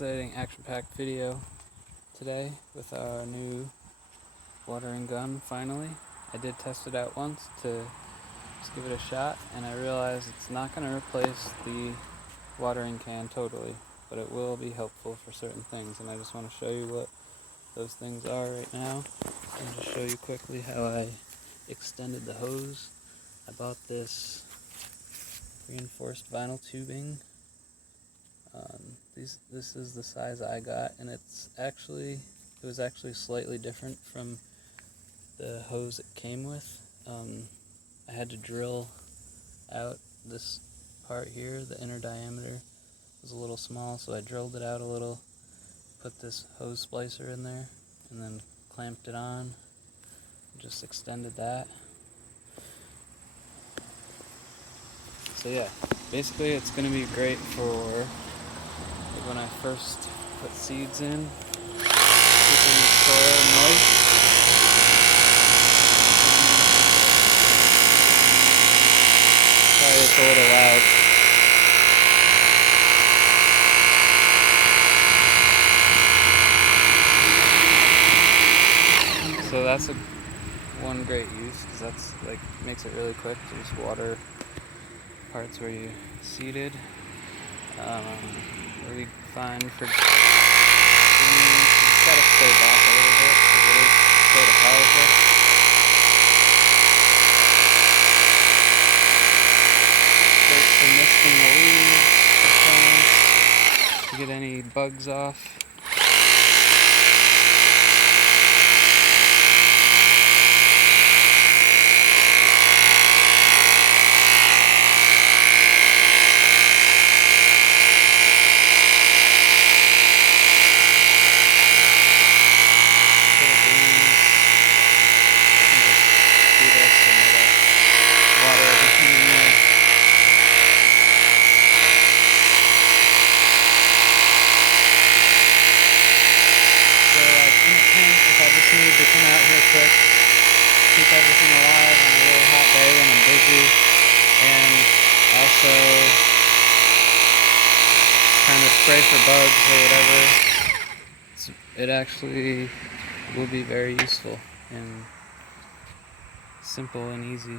exciting action-packed video today with our new watering gun finally. I did test it out once to just give it a shot, and I realized it's not going to replace the watering can totally, but it will be helpful for certain things, and I just want to show you what those things are right now, and just show you quickly how I extended the hose. I bought this reinforced vinyl tubing. This is the size I got, and it was actually slightly different from the hose it came with. I had to drill out this part here. The inner diameter was a little small, so I drilled it out a little, put this hose splicer in there, and then clamped it on, just extended that. So yeah, basically it's going to be great for when I first put seeds in, keeping the soil moist. Sorry it's a little loud. So that's one great use, because that's makes it really quick to just water parts where you seeded. Really fine for greens. You just gotta stay back a little bit because it is sort of powerful. Great for misting the leaves, the plants, to get any bugs off. To come out here quick, keep everything alive on a really hot day when I'm busy, and also kind of spray for bugs or whatever. It actually will be very useful and simple and easy.